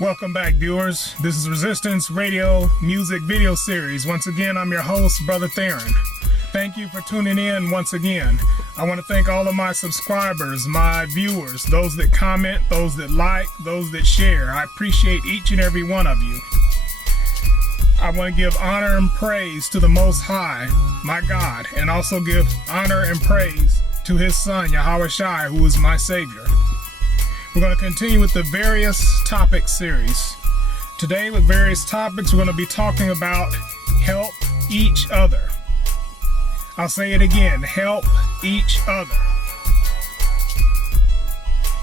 Welcome back, viewers. This is Resistance Radio Music Video Series. Once again, I'm your host, Brother Theron. Thank you for tuning in once again. I want to thank all of my subscribers, my viewers, those that comment, those that like, those that share. I appreciate each and every one of you. I want to give honor and praise to the Most High, my God, and also give honor and praise to His Son, Yahweh Shai, who is my Savior. We're going to continue with the various topics series. Today, with various topics, we're going to be talking about help each other. I'll say it again, help each other.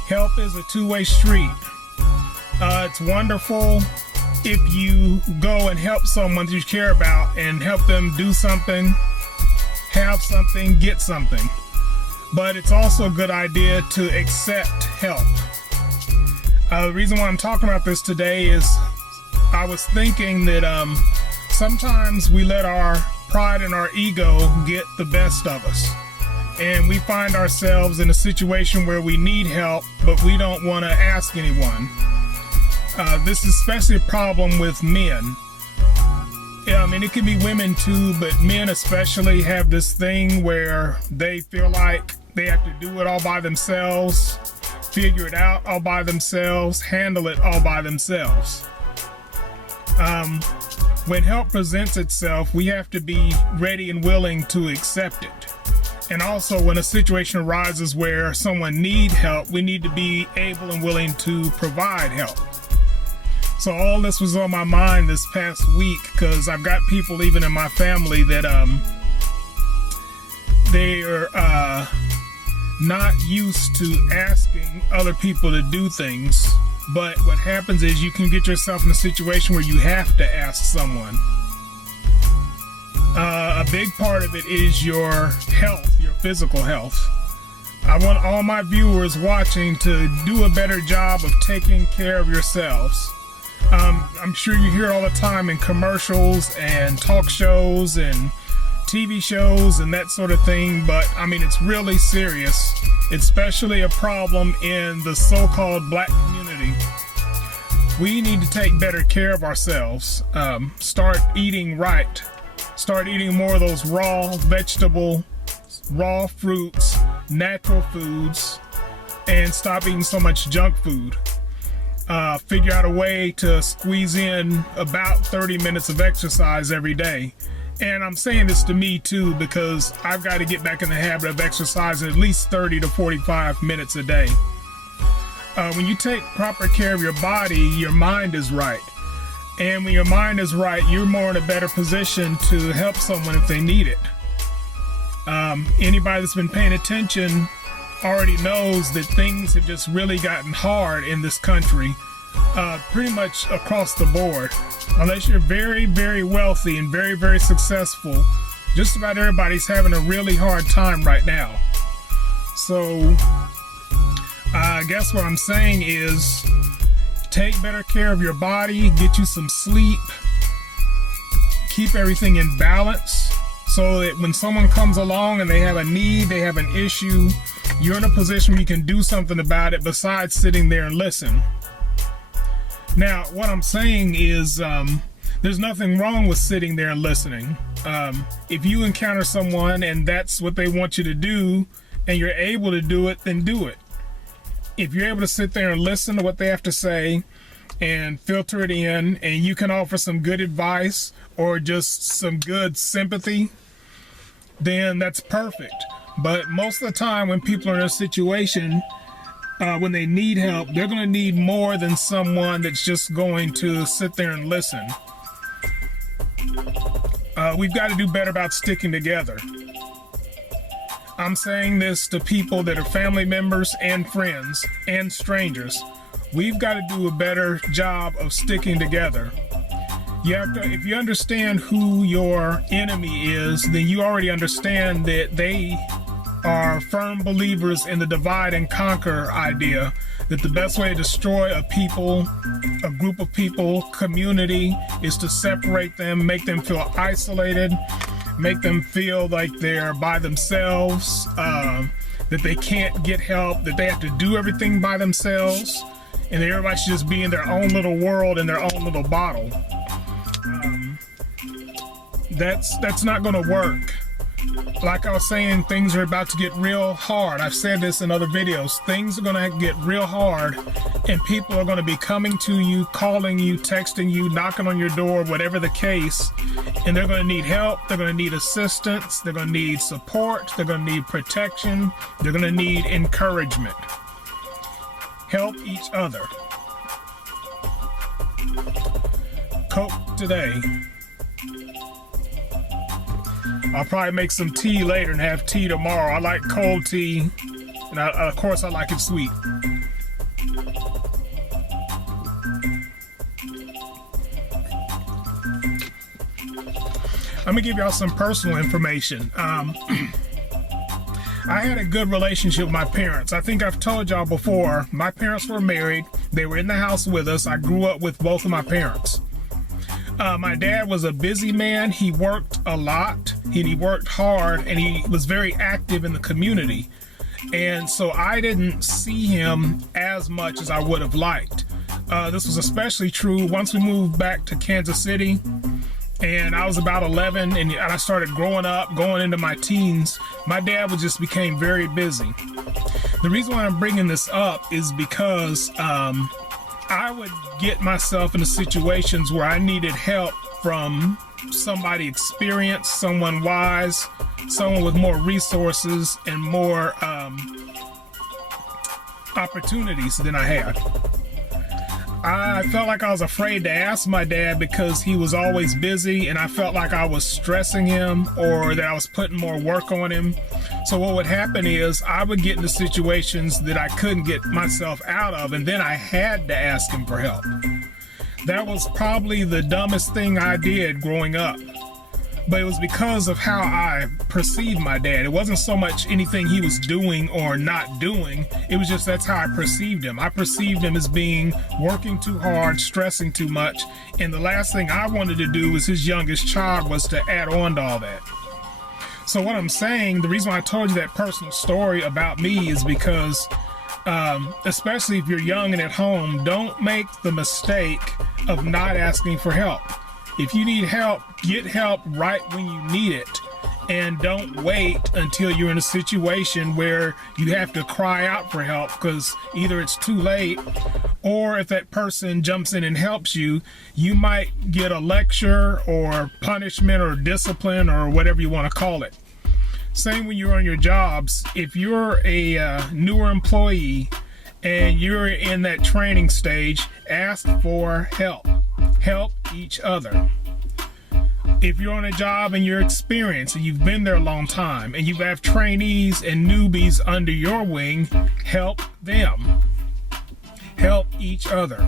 Help is a two-way street. It's wonderful if you go and help someone that you care about and help them do something, have something, get something. But it's also a good idea to accept help. The reason why I'm talking about this today is I was thinking that sometimes we let our pride and our ego get the best of us. And we find ourselves in a situation where we need help, but we don't want to ask anyone. This is especially a problem with men. I mean, it can be women too, but men especially have this thing where they feel like they have to do it all by themselves, figure it out all by themselves, handle it all by themselves. When help presents itself, we have to be ready and willing to accept it. And also when a situation arises where someone needs help, we need to be able and willing to provide help. So all this was on my mind this past week because I've got people even in my family that they are not used to asking other people to do things, but what happens is you can get yourself in a situation where you have to ask someone. A big part of it is your health, your physical health. I want all my viewers watching to do a better job of taking care of yourselves. I'm sure you hear it all the time in commercials and talk shows and TV shows and that sort of thing, but I mean, it's really serious. It's especially a problem in the so-called black community. We need to take better care of ourselves. Start eating right. Start eating more of those raw vegetable, raw fruits, natural foods, and stop eating so much junk food. Figure out a way to squeeze in about 30 minutes of exercise every day. And I'm saying this to me too because I've got to get back in the habit of exercising at least 30 to 45 minutes a day. When you take proper care of your body, your mind is right. And when your mind is right, you're more in a better position to help someone if they need it. Anybody that's been paying attention already knows that things have just really gotten hard in this country, pretty much across the board. Unless you're very, very wealthy and very, very successful, just about everybody's having a really hard time right now. So I guess what I'm saying is take better care of your body, get you some sleep, keep everything in balance so that when someone comes along and they have a need, they have an issue, you're in a position where you can do something about it besides sitting there and listen. Now, what I'm saying is there's nothing wrong with sitting there and listening. If you encounter someone and that's what they want you to do and you're able to do it, then do it. If you're able to sit there and listen to what they have to say and filter it in, and you can offer some good advice or just some good sympathy, then that's perfect. But most of the time when people are in a situation when they need help, they're going to need more than someone that's just going to sit there and listen. We've got to do better about sticking together. I'm saying this to people that are family members and friends and strangers. We've got to do a better job of sticking together. You have to, if you understand who your enemy is, then you already understand that they are firm believers in the divide and conquer idea, that the best way to destroy a people, a group of people, community, is to separate them, make them feel isolated, make them feel like they're by themselves, that they can't get help, that they have to do everything by themselves. and everybody should just be in their own little world, in their own little bottle. That's not going to work. Like I was saying, things are about to get real hard. I've said this in other videos. Things are going to get real hard, and people are going to be coming to you, calling you, texting you, knocking on your door, whatever the case, and they're going to need help. They're going to need assistance. They're going to need support. They're going to need protection. They're going to need encouragement. Help each other. Coke today. I'll probably make some tea later and have tea tomorrow. I like cold tea, and of course I like it sweet. Let me give y'all some personal information. I had a good relationship with my parents. I think I've told y'all before, my parents were married. They were in the house with us. I grew up with both of my parents. My dad was a busy man. He worked a lot, and he worked hard, and he was very active in the community. And so I didn't see him as much as I would have liked. This was especially true once we moved back to Kansas City, and I was about 11, and I started growing up, going into my teens. My dad just became very busy. The reason why I'm bringing this up is because I would get myself into situations where I needed help from somebody experienced, someone wise, someone with more resources and more opportunities than I had. I felt like I was afraid to ask my dad because he was always busy, and I felt like I was stressing him or that I was putting more work on him. So what would happen is I would get into situations that I couldn't get myself out of, and then I had to ask him for help. That was probably the dumbest thing I did growing up. But it was because of how I perceived my dad. It wasn't so much anything he was doing or not doing. It was just that's how I perceived him. I perceived him as being working too hard, stressing too much. And the last thing I wanted to do as his youngest child was to add on to all that. So what I'm saying, the reason why I told you that personal story about me is because, especially if you're young and at home, don't make the mistake of not asking for help. If you need help, get help right when you need it, and don't wait until you're in a situation where you have to cry out for help, because either it's too late, or if that person jumps in and helps you, you might get a lecture or punishment or discipline or whatever you want to call it. Same when you're on your jobs. If you're a newer employee and you're in that training stage, ask for help. Help each other. If you're on a job and you're experienced and you've been there a long time and you have trainees and newbies under your wing, help them. Help each other.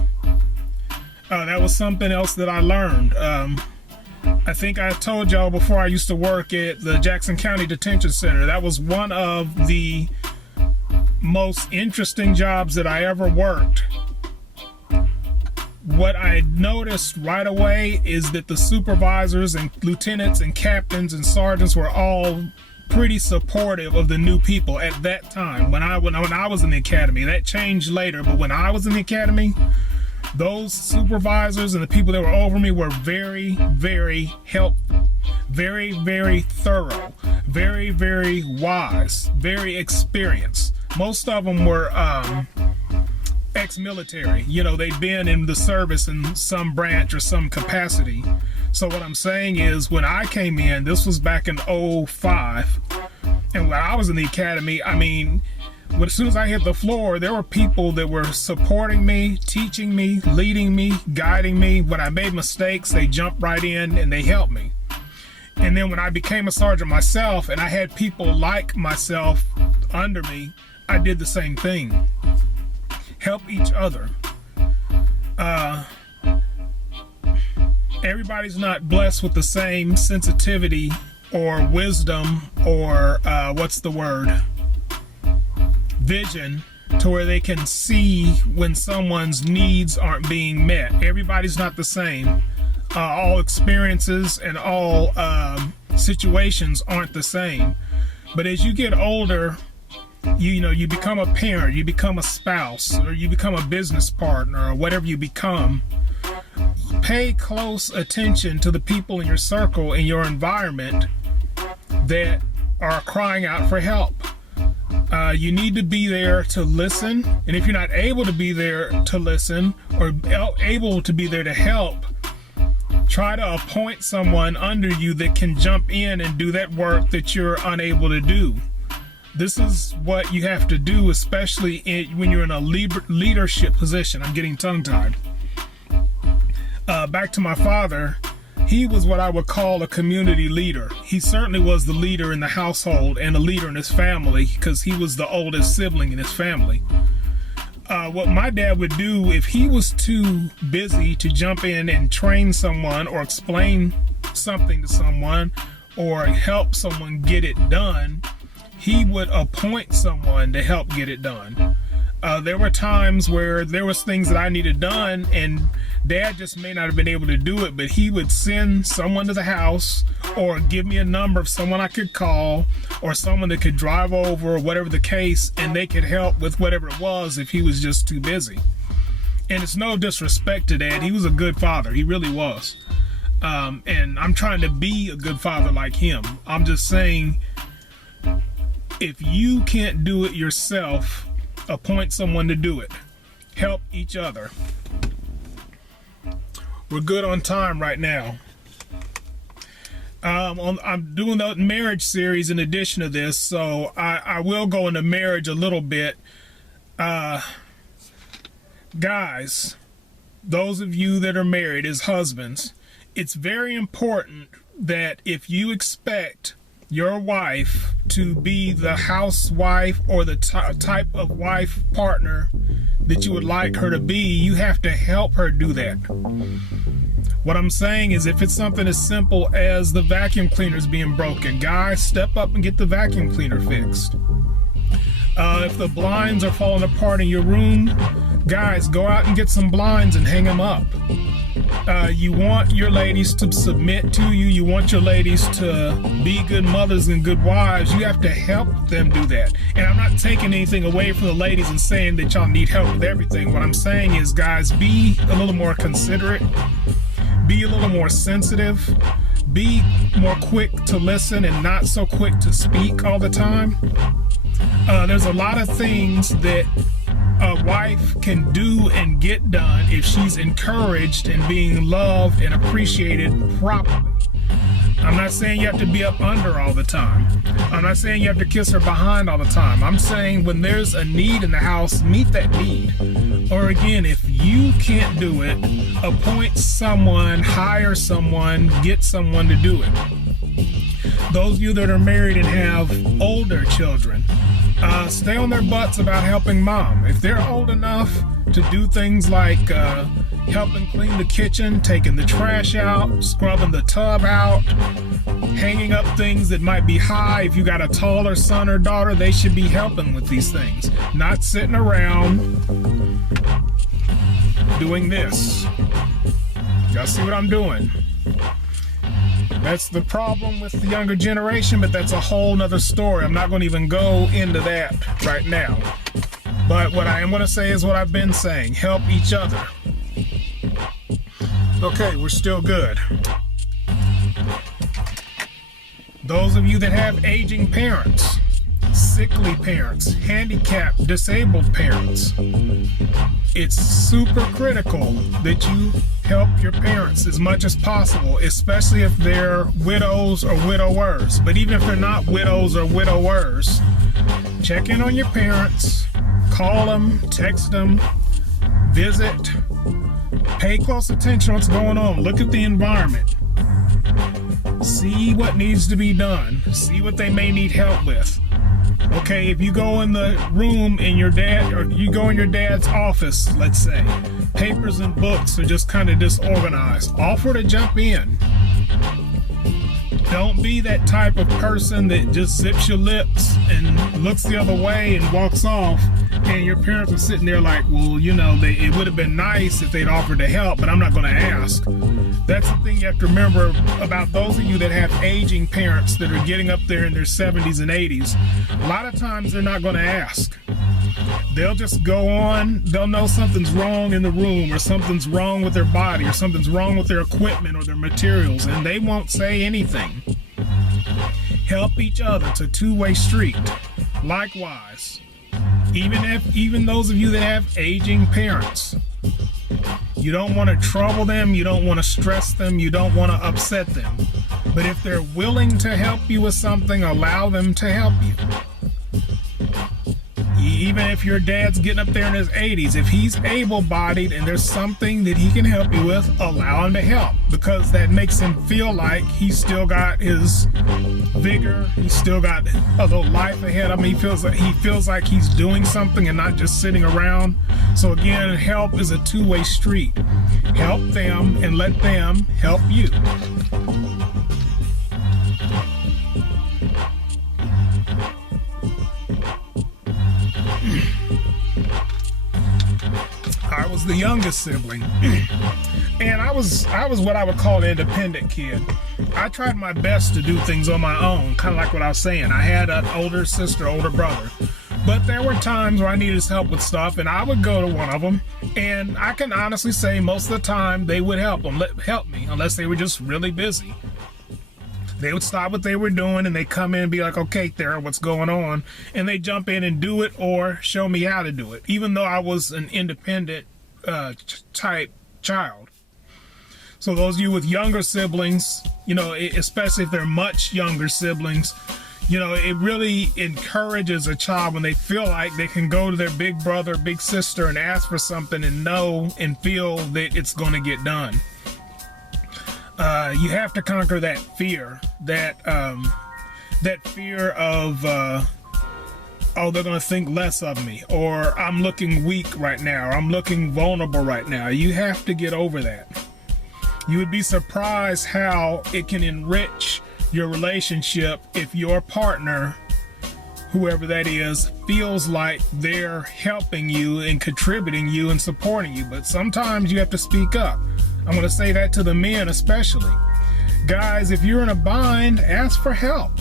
That was something else that I learned. I think I told y'all before, I used to work at the Jackson County Detention Center. That was one of the most interesting jobs that I ever worked. What I noticed right away is that the supervisors and lieutenants and captains and sergeants were all pretty supportive of the new people at that time. When I was in the academy, that changed later, but when I was in the academy, those supervisors and the people that were over me were very, very helpful, very, very thorough, very, very wise, very experienced. Most of them were ex-military. You know, they'd been in the service in some branch or some capacity. So what I'm saying is, when I came in, this was back in 2005, and when I was in the academy, I mean, as soon as I hit the floor, there were people that were supporting me, teaching me, leading me, guiding me. When I made mistakes, they jumped right in and they helped me. And then when I became a sergeant myself and I had people like myself under me, I did the same thing. Help each other. Everybody's not blessed with the same sensitivity or wisdom or vision to where they can see when someone's needs aren't being met. Everybody's not the same. All experiences and all situations aren't the same. But as you get older, you become a parent, you become a spouse, or you become a business partner, or whatever you become. Pay close attention to the people in your circle, in your environment, that are crying out for help. You need to be there to listen, and if you're not able to be there to listen or able to be there to help, try to appoint someone under you that can jump in and do that work that you're unable to do. This is what you have to do, especially when you're in a leadership position. I'm getting tongue-tied. Back to my father. He was what I would call a community leader. He certainly was the leader in the household and a leader in his family because he was the oldest sibling in his family. What my dad would do if he was too busy to jump in and train someone or explain something to someone or help someone get it done, he would appoint someone to help get it done. There were times where there was things that I needed done and Dad just may not have been able to do it, but he would send someone to the house or give me a number of someone I could call or someone that could drive over or whatever the case, and they could help with whatever it was if he was just too busy. And it's no disrespect to Dad. He was a good father. He really was. And I'm trying to be a good father like him. I'm just saying, if you can't do it yourself, appoint someone to do it. Help each other. We're good on time right now. I'm doing the marriage series in addition to this, so I will go into marriage a little bit. Guys, those of you that are married as husbands, it's very important that if you expect your wife to be the housewife or the type of wife partner that you would like her to be, you have to help her do that. What I'm saying is, if it's something as simple as the vacuum cleaners being broken, guys, step up and get the vacuum cleaner fixed. If the blinds are falling apart in your room, guys, go out and get some blinds and hang them up. You want your ladies to submit to you. You want your ladies to be good mothers and good wives. You have to help them do that. And I'm not taking anything away from the ladies and saying that y'all need help with everything. What I'm saying is, guys, be a little more considerate. Be a little more sensitive. Be more quick to listen and not so quick to speak all the time. There's a lot of things that a wife can do and get done if she's encouraged and being loved and appreciated properly. I'm not saying you have to be up under all the time. I'm not saying you have to kiss her behind all the time. I'm saying when there's a need in the house, meet that need. Or again, if you can't do it, appoint someone, hire someone, get someone to do it. Those of you that are married and have older children, stay on their butts about helping mom. If they're old enough to do things like helping clean the kitchen, taking the trash out, scrubbing the tub out, hanging up things that might be high. If you got a taller son or daughter, they should be helping with these things, not sitting around doing this. Y'all see what I'm doing? That's the problem with the younger generation, but that's a whole nother story. I'm not going to even go into that right now. But what I am going to say is what I've been saying. Help each other. Okay, we're still good. Those of you that have aging parents, sickly parents, handicapped, disabled parents, it's super critical that you help your parents as much as possible, especially if they're widows or widowers. But even if they're not widows or widowers, check in on your parents, call them, text them, visit, pay close attention to what's going on, look at the environment, see what needs to be done, see what they may need help with. Okay, if you go in the room in your dad, or you go in your dad's office, let's say, papers and books are just kind of disorganized, offer to jump in. Don't be that type of person that just zips your lips and looks the other way and walks off and your parents are sitting there like, well, you know, it would have been nice if they'd offered to help, but I'm not going to ask. That's the thing you have to remember about those of you that have aging parents that are getting up there in their 70s and 80s. A lot of times they're not going to ask. They'll just go on. They'll know something's wrong in the room, or something's wrong with their body, or something's wrong with their equipment or their materials, and they won't say anything. Help each other. It's a two-way street. Likewise, even those of you that have aging parents, you don't want to trouble them, you don't want to stress them, you don't want to upset them. But if they're willing to help you with something, allow them to help you. Even if your dad's getting up there in his 80s, if he's able-bodied and there's something that he can help you with, allow him to help, because that makes him feel like he's still got his vigor, he's still got a little life ahead of him. He feels like he's doing something and not just sitting around. So again, help is a two-way street. Help them and let them help you. I was the youngest sibling, and I was what I would call an independent kid. I tried my best to do things on my own, kind of like what I was saying. I had an older sister, older brother, but there were times where I needed his help with stuff, and I would go to one of them, and I can honestly say most of the time they would help me, unless they were just really busy. They would stop what they were doing and they come in and be like, okay, Theron, what's going on? And they jump in and do it or show me how to do it, even though I was an independent type child. So those of you with younger siblings, you know, especially if they're much younger siblings, you know, it really encourages a child when they feel like they can go to their big brother, big sister and ask for something and know and feel that it's going to get done. You have to conquer that fear, that fear of, oh, they're going to think less of me, or I'm looking weak right now, or I'm looking vulnerable right now. You have to get over that. You would be surprised how it can enrich your relationship if your partner, whoever that is, feels like they're helping you and contributing you and supporting you. But sometimes you have to speak up. I'm going to say that to the men especially. Guys, if you're in a bind, ask for help.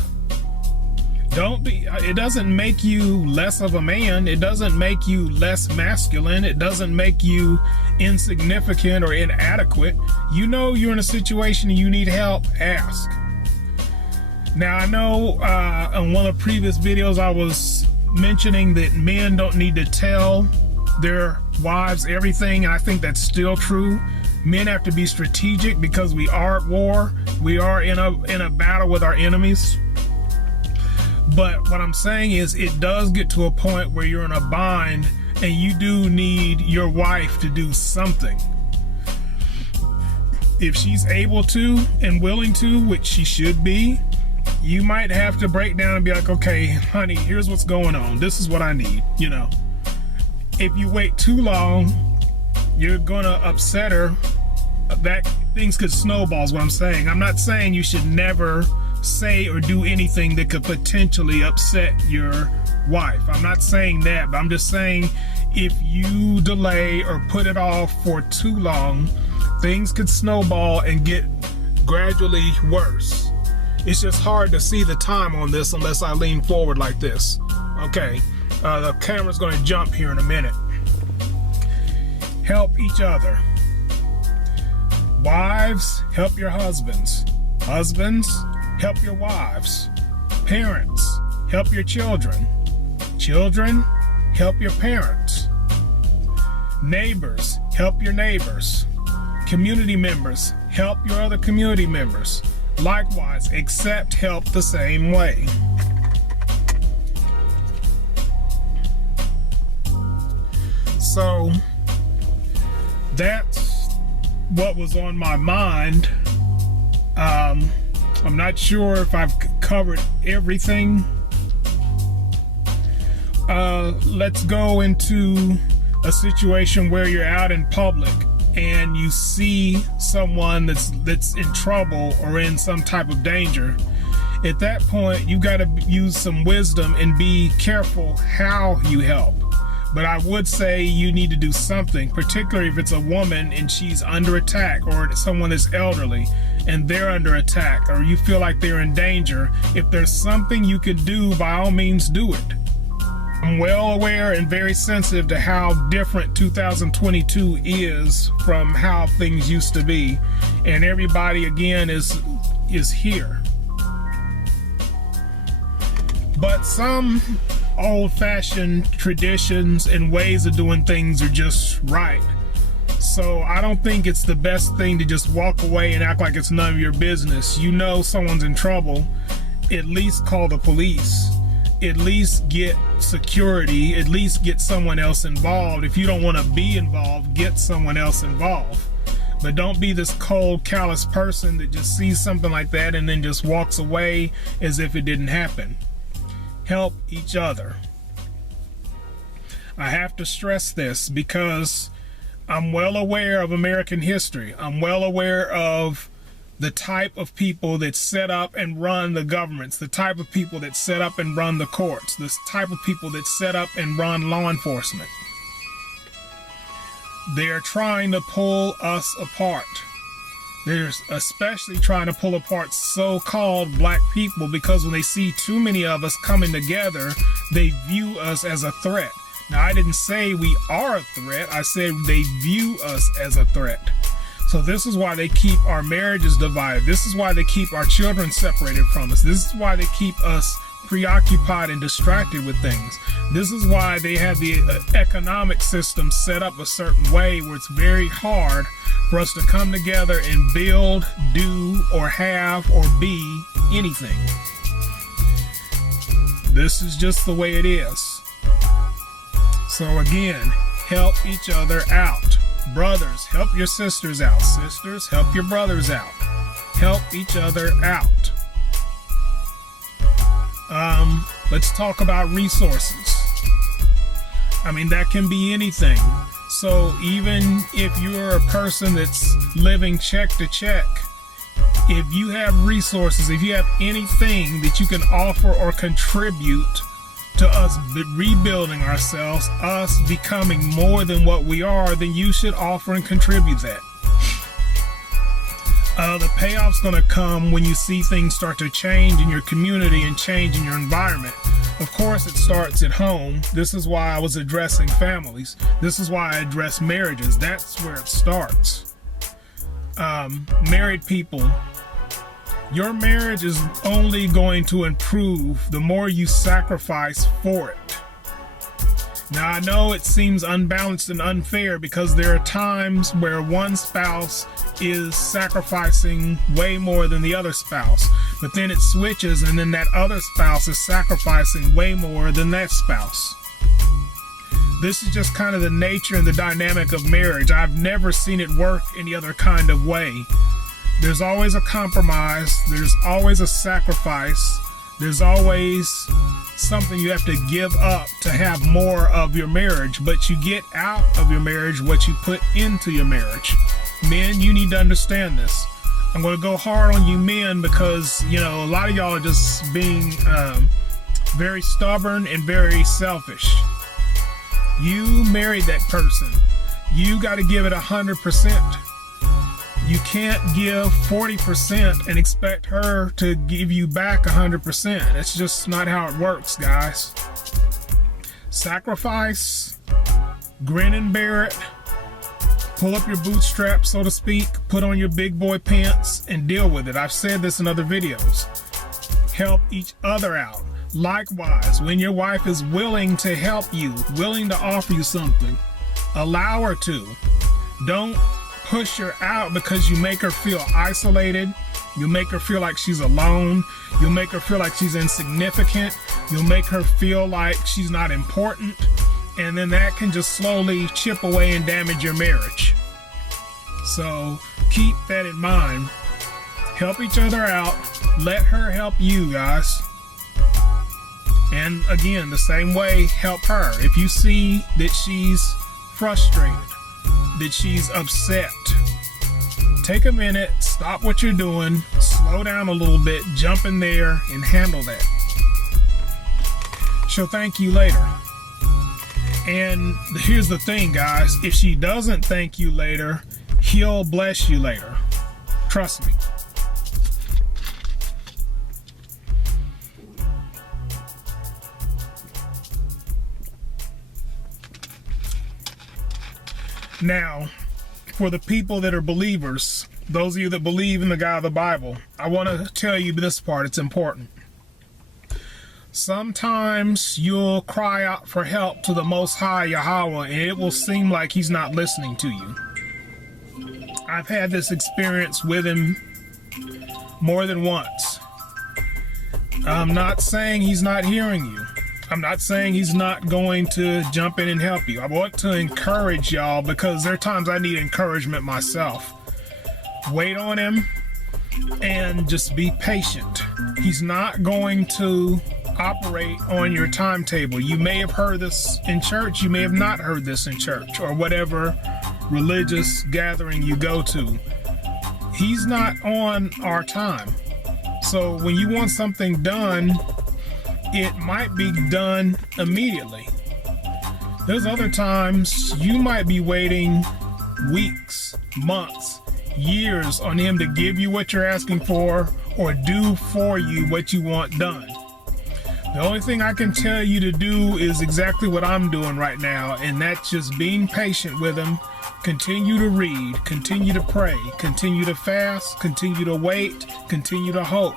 It doesn't make you less of a man. It doesn't make you less masculine. It doesn't make you insignificant or inadequate. You know you're in a situation and you need help, ask. Now, I know on one of the previous videos I was mentioning that men don't need to tell their wives everything, and I think that's still true. Men have to be strategic because we are at war. We are in a battle with our enemies. But what I'm saying is it does get to a point where you're in a bind and you do need your wife to do something. If she's able to and willing to, which she should be, you might have to break down and be like, okay, honey, here's what's going on. This is what I need, you know. If you wait too long, you're gonna upset her. That things could snowball is what I'm saying. I'm not saying you should never say or do anything that could potentially upset your wife. I'm not saying that, but I'm just saying if you delay or put it off for too long, things could snowball and get gradually worse. It's just hard to see the time on this unless I lean forward like this. Okay, the camera's gonna jump here in a minute. Help each other. Wives, help your husbands. Husbands, help your wives. Parents, help your children. Children, help your parents. Neighbors, help your neighbors. Community members, help your other community members. Likewise, accept help the same way. So that's what was on my mind. I'm not sure if I've covered everything. Let's go into a situation where you're out in public and you see someone that's in trouble or in some type of danger. At that point, you got to use some wisdom and be careful how you help. But I would say you need to do something, particularly if it's a woman and she's under attack, or someone that's elderly and they're under attack, or you feel like they're in danger. If there's something you could do, by all means do it. I'm well aware and very sensitive to how different 2022 is from how things used to be. And everybody, again, is here. But some old-fashioned traditions and ways of doing things are just right. So I don't think it's the best thing to just walk away and act like it's none of your business. You know someone's in trouble, at least call the police. At least get security, at least get someone else involved. If you don't want to be involved, get someone else involved. But don't be this cold, callous person that just sees something like that and then just walks away as if it didn't happen. Help each other. I have to stress this because I'm well aware of American history. I'm well aware of the type of people that set up and run the governments, the type of people that set up and run the courts, the type of people that set up and run law enforcement. They're trying to pull us apart. They're especially trying to pull apart so-called black people because when they see too many of us coming together, they view us as a threat. Now, I didn't say we are a threat. I said they view us as a threat. So this is why they keep our marriages divided. This is why they keep our children separated from us. This is why they keep us preoccupied and distracted with things. This is why they have the economic system set up a certain way where it's very hard for us to come together and build, do, or have, or be anything. This is just the way it is. So again, help each other out. Brothers, help your sisters out. Sisters, help your brothers out. Help each other out. Let's talk about resources. I mean, that can be anything. So even if you're a person that's living check to check, if you have resources, if you have anything that you can offer or contribute to us rebuilding ourselves, us becoming more than what we are, then you should offer and contribute that. The payoff's going to come when you see things start to change in your community and change in your environment. Of course, it starts at home. This is why I was addressing families. This is why I address marriages. That's where it starts. Married people, your marriage is only going to improve the more you sacrifice for it. Now, I know it seems unbalanced and unfair because there are times where one spouse is sacrificing way more than the other spouse, but then it switches and then that other spouse is sacrificing way more than that spouse. This is just kind of the nature and the dynamic of marriage. I've never seen it work any other kind of way. There's always a compromise. There's always a sacrifice. There's always something you have to give up to have more of your marriage, but you get out of your marriage what you put into your marriage. Men, you need to understand this. I'm going to go hard on you men because, you know, a lot of y'all are just being very stubborn and very selfish. You married that person. You got to give it 100%. You can't give 40% and expect her to give you back 100%. That's just not how it works, guys. Sacrifice, grin and bear it, pull up your bootstraps, so to speak, put on your big boy pants and deal with it. I've said this in other videos. Help each other out. Likewise, when your wife is willing to help you, willing to offer you something, allow her to. Don't push her out because you make her feel isolated. You make her feel like she's alone. You'll make her feel like she's insignificant. You'll make her feel like she's not important. And then that can just slowly chip away and damage your marriage. So keep that in mind. Help each other out. Let her help you, guys. And again, the same way, help her. If you see that she's frustrated, that she's upset, take a minute, stop what you're doing, slow down a little bit, jump in there and handle that. She'll thank you later. And here's the thing, guys. If she doesn't thank you later, he'll bless you later. Trust me. Now, for the people that are believers, those of you that believe in the God of the Bible, I want to tell you this part. It's important. Sometimes you'll cry out for help to the Most High Yahweh, and it will seem like he's not listening to you. I've had this experience with him more than once. I'm not saying he's not hearing you. I'm not saying he's not going to jump in and help you. I want to encourage y'all because there are times I need encouragement myself. Wait on him and just be patient. He's not going to operate on your timetable. You may have heard this in church, you may have not heard this in church, or whatever religious gathering you go to. He's not on our time. So when you want something done, it might be done immediately. There's other times you might be waiting weeks, months, years on him to give you what you're asking for or do for you what you want done. The only thing I can tell you to do is exactly what I'm doing right now, and that's just being patient with him. Continue to read, continue to pray, continue to fast, continue to wait, continue to hope.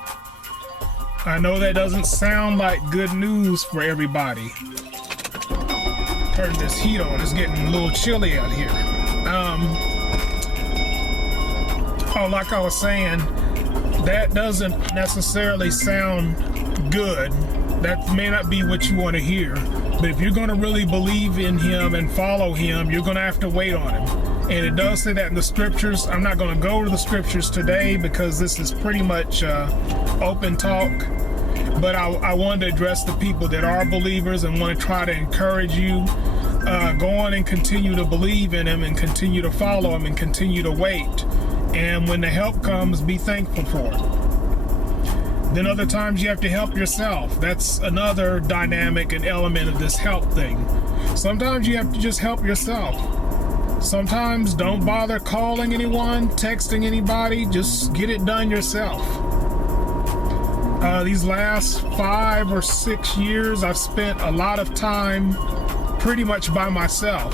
I know that doesn't sound like good news for everybody. Turn this heat on, it's getting a little chilly out here. Like I was saying, that doesn't necessarily sound good. That may not be what you want to hear. But if you're going to really believe in him and follow him, you're going to have to wait on him. And it does say that in the scriptures. I'm not going to go to the scriptures today because this is pretty much open talk. But I wanted to address the people that are believers and want to try to encourage you. Go on and continue to believe in him and continue to follow him and continue to wait. And when the help comes, be thankful for it. Then other times you have to help yourself. That's another dynamic and element of this help thing. Sometimes you have to just help yourself. Sometimes don't bother calling anyone, texting anybody, just get it done yourself. These last 5 or 6 years, I've spent a lot of time pretty much by myself.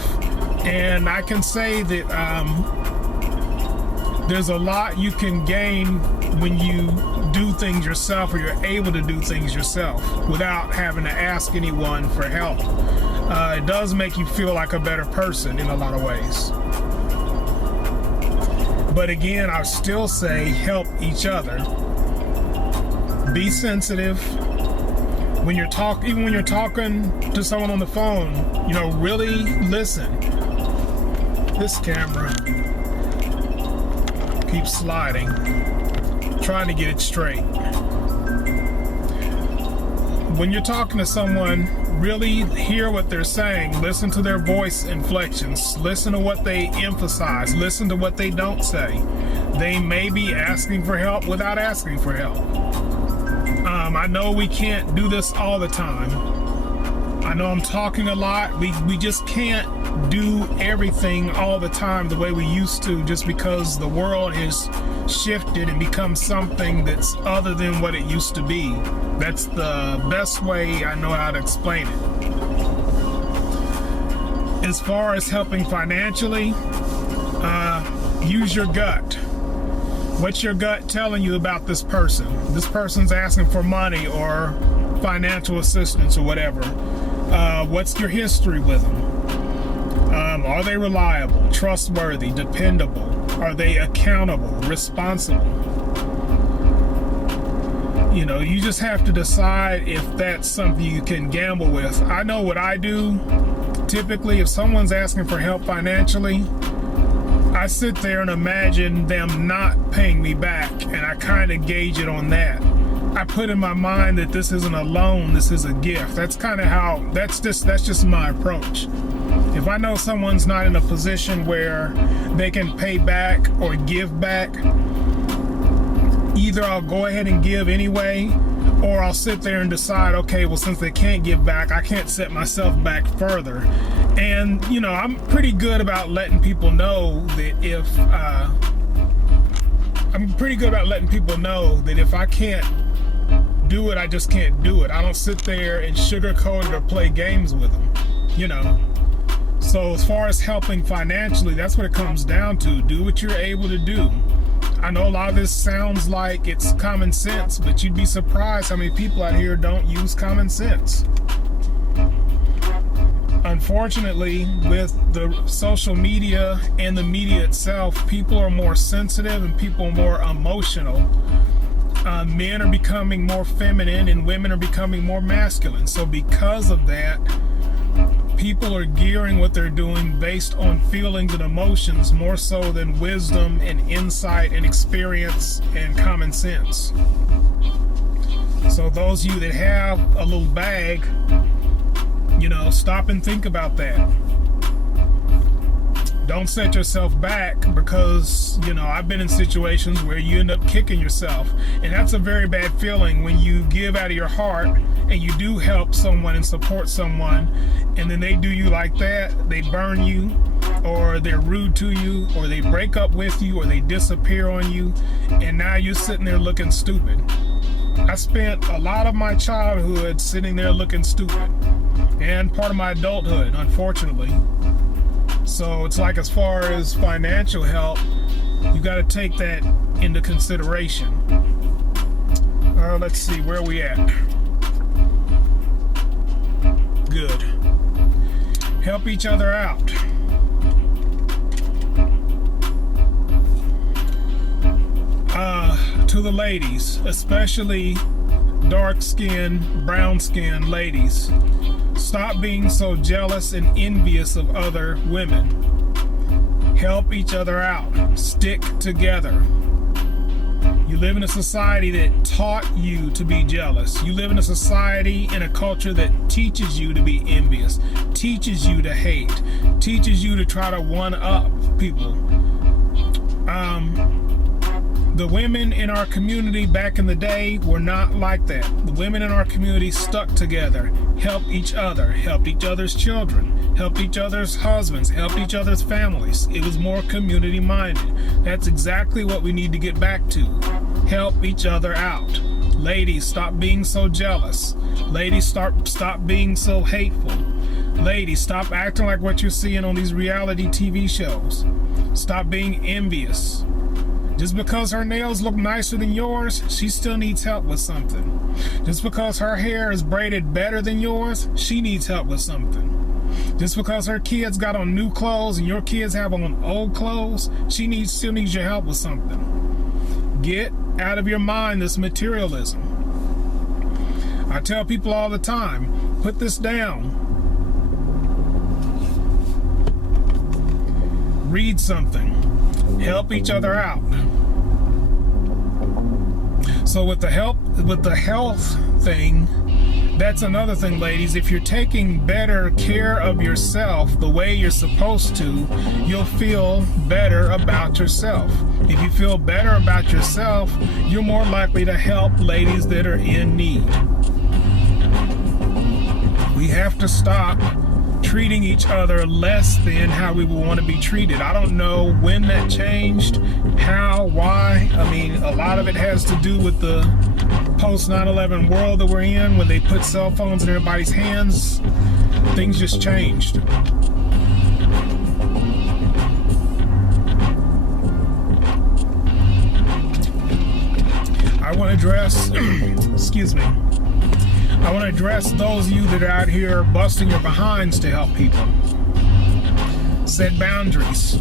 And I can say that there's a lot you can gain when you do things yourself, or you're able to do things yourself without having to ask anyone for help. It does make you feel like a better person in a lot of ways. But again, I still say help each other. Be sensitive. When you're even when you're talking to someone on the phone, really listen. This camera keeps sliding. Trying to get it straight. When you're talking to someone, really hear what they're saying. Listen to their voice inflections. Listen to what they emphasize. Listen to what they don't say. They may be asking for help without asking for help. I know we can't do this all the time. I know I'm talking a lot. We just can't do everything all the time the way we used to, just because the world has shifted and become something that's other than what it used to be. That's the best way I know how to explain it. As far as helping financially, use your gut. What's your gut telling you about this person? This person's asking for money or financial assistance or whatever. What's your history with them? Are they reliable, trustworthy, dependable? Are they accountable, responsible? You just have to decide if that's something you can gamble with. I know what I do. Typically, if someone's asking for help financially, I sit there and imagine them not paying me back, and I kind of gauge it on that. I put in my mind that this isn't a loan, this is a gift. That's just my approach. If I know someone's not in a position where they can pay back or give back, either I'll go ahead and give anyway, Or I'll sit there and decide, okay, well, since they can't give back, I can't set myself back further. And, you know, I'm pretty good about letting people know that if I can't do it, I just can't do it. I don't sit there and sugarcoat it or play games with them, you know. So as far as helping financially, that's what it comes down to. Do what you're able to do. I know a lot of this sounds like it's common sense, but you'd be surprised how many people out here don't use common sense. Unfortunately, with the social media and the media itself, people are more sensitive and people are more emotional. Men are becoming more feminine and women are becoming more masculine. So because of that, people are gearing what they're doing based on feelings and emotions more so than wisdom and insight and experience and common sense. So those of you that have a little bag, you know, stop and think about that. Don't set yourself back because, you know, I've been in situations where you end up kicking yourself. And that's a very bad feeling when you give out of your heart and you do help someone and support someone, and then they do you like that. They burn you, or they're rude to you, or they break up with you, or they disappear on you, and now you're sitting there looking stupid. I spent a lot of my childhood sitting there looking stupid, and part of my adulthood, unfortunately. So it's like, as far as financial help, you got to take that into consideration. Let's see, where are we at? Good. Help each other out. To the ladies, especially dark-skinned, brown-skinned ladies, stop being so jealous and envious of other women. Help each other out. Stick together. You live in a society that taught you to be jealous. You live in a society, in a culture that teaches you to be envious, teaches you to hate, teaches you to try to one-up people. The women in our community back in the day were not like that. The women in our community stuck together, helped each other, helped each other's children, helped each other's husbands, helped each other's families. It was more community minded. That's exactly what we need to get back to. Help each other out. Ladies, stop being so jealous. Ladies, stop being so hateful. Ladies, stop acting like what you're seeing on these reality TV shows. Stop being envious. Just because her nails look nicer than yours, she still needs help with something. Just because her hair is braided better than yours, she needs help with something. Just because her kids got on new clothes and your kids have on old clothes, she still needs your help with something. Get out of your mind this materialism. I tell people all the time, put this down. Read something. Help each other out. So with the health thing, that's another thing, ladies. If you're taking better care of yourself the way you're supposed to, you'll feel better about yourself. If you feel better about yourself, you're more likely to help ladies that are in need. We have to stop treating each other less than how we would want to be treated. I don't know when that changed, how, why. I mean, a lot of it has to do with the post 9/11 world that we're in. When they put cell phones in everybody's hands, things just changed. I want to address, excuse me, I want to address those of you that are out here busting your behinds to help people. Set boundaries.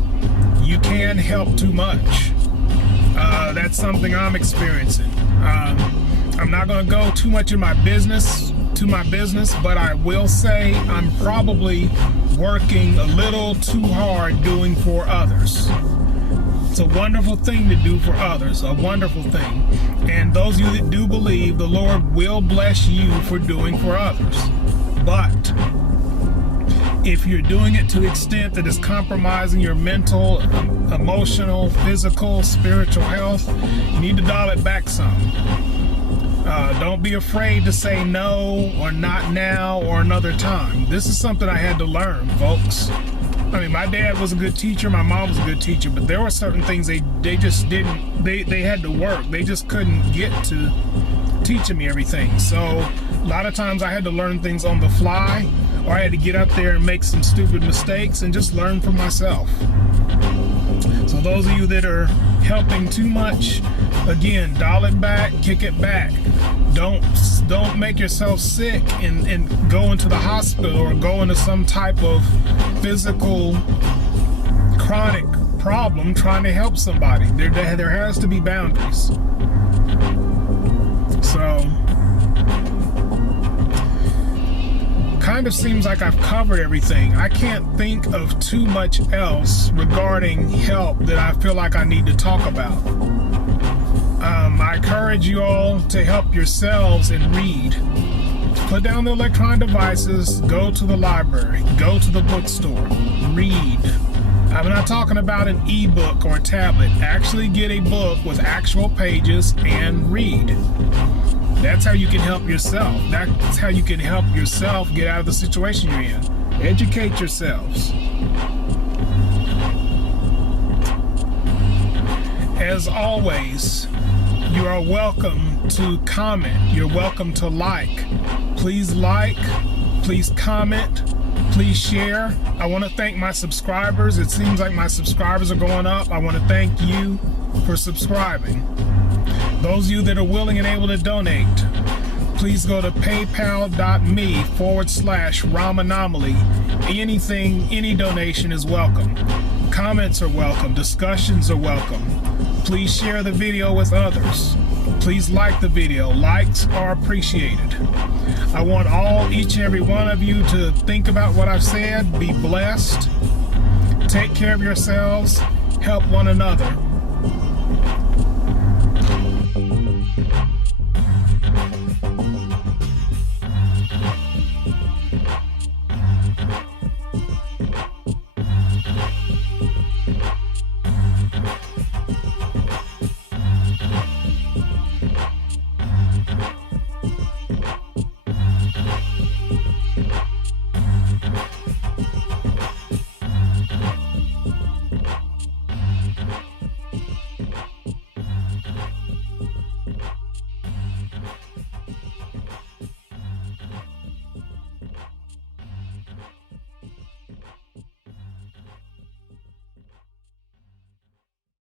You can help too much. That's something I'm experiencing. I'm not going to go too much in my business, but I will say I'm probably working a little too hard doing for others. It's a wonderful thing to do for others, a wonderful thing. And those of you that do believe, the Lord will bless you for doing for others. But if you're doing it to the extent that is compromising your mental, emotional, physical, spiritual health, you need to dial it back some. Don't be afraid to say no, or not now, or another time. This is something I had to learn, folks. I mean, my dad was a good teacher, my mom was a good teacher, but there were certain things they just didn't, they had to work. They just couldn't get to teaching me everything. So a lot of times I had to learn things on the fly, or I had to get up there and make some stupid mistakes and just learn for myself. So those of you that are helping too much, again, dial it back, kick it back. Don't make yourself sick and go into the hospital or go into some type of physical chronic problem trying to help somebody. There has to be boundaries. So kind of seems like I've covered everything. I can't think of too much else regarding help that I feel like I need to talk about. I encourage you all to help yourselves and read. Put down the electronic devices, go to the library, go to the bookstore, read. I'm not talking about an ebook or a tablet. Actually get a book with actual pages and read. That's how you can help yourself. That's how you can help yourself get out of the situation you're in. Educate yourselves. As always, you are welcome to comment. You're welcome to like. Please comment, please share. I want to thank my subscribers. It seems like my subscribers are going up. I want to thank you for subscribing. Those of you that are willing and able to donate, please go to paypal.me/RomAnomaly. Any donation is welcome. Comments are welcome. Discussions are welcome. Please share the video with others. Please like the video. Likes are appreciated. I want each and every one of you to think about what I've said. Be blessed. Take care of yourselves. Help one another.